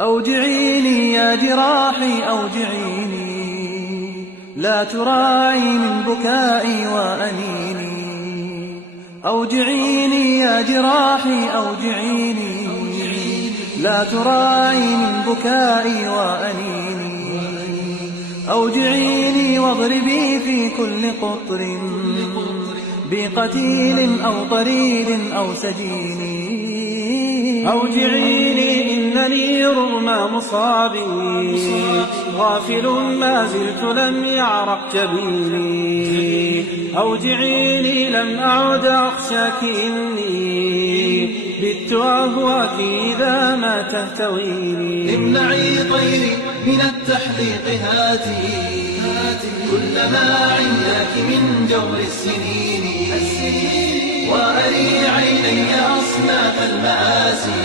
أوجعيني يا جراحي أوجعيني، لا تراعي من بكائي وأنيني. أوجعيني يا جراحي أوجعيني، لا تراعي من بكائي وأنيني. أوجعيني واضربي في كل قطر بقتيل أو طريد أو سجين. أوجعيني إنني رغم مصابي غافل ما زلت لم يعرق جبيني. أوجعيني لم أعد أخشاك إني بت أهواك إذا ما تهتويني. امنعي طيري من التحليق هاتي كلما عياك من جور السنين، وأري عيني أصناف المآسي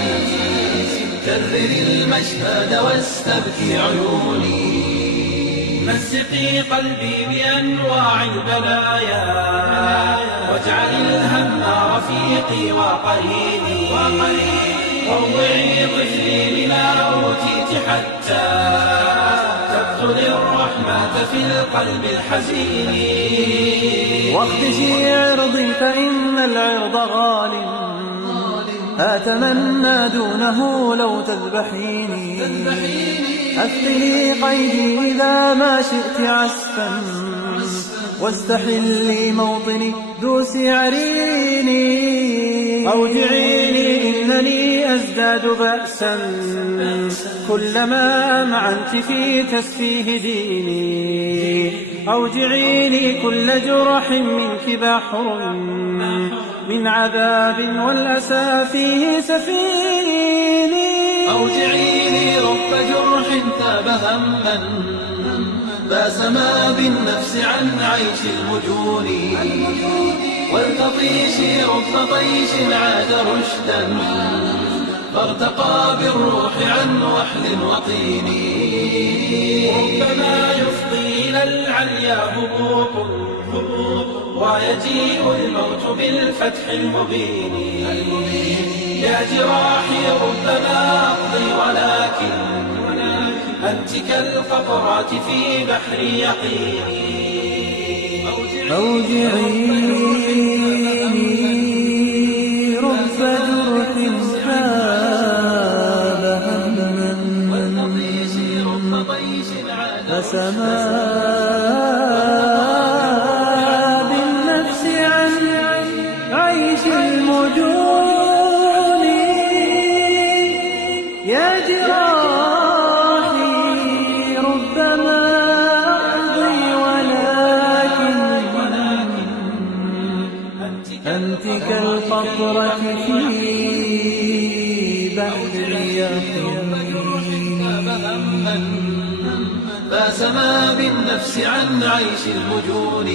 كرري المشهد واستبكي عيوني. مزقي قلبي بأنواع البلايا واجعل الهم رفيقي وقريني. روعي طفلي بما أوتيت حتى تقتل الرحمة في القلب الحزين. واخدشي عرضي فإن العرض غال، أتمنى دونه لو تذبحيني. أثلي قيدي إذا ما شئت عسفا، واستحلي موطني دوسي عريني. أوجعيني إنني أزداد بأسا كلما أمعنت في تسفيه ديني. أوجعيني كل جرح منك بحر من عذاب والأسى فيه سفيني. أوجعيني رب جرح ثاب هما باسما بالنفس عن عيش المجون، والتطيش رب طيش عاد رشدا فارتقى بالروح عن وحل وطين. ربما يفضي إلى العليا هبوط ويجيء الموت بالفتح المبين. يا جراحي ربما أقضي ولكن أنت كالقطرات في بحر يقيني. أوجعيني رب جرح ثاب هما فسما بالنفس عن عيش المجون. يا جراحي ربما أقضي ولكن أنت كالقطرة في بحر يقين. فاسما بالنفس عن عيش المجون،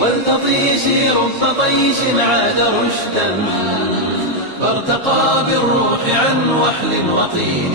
والتطيش رب طيش عاد رشدا فارتقى بالروح عن وحل وطين.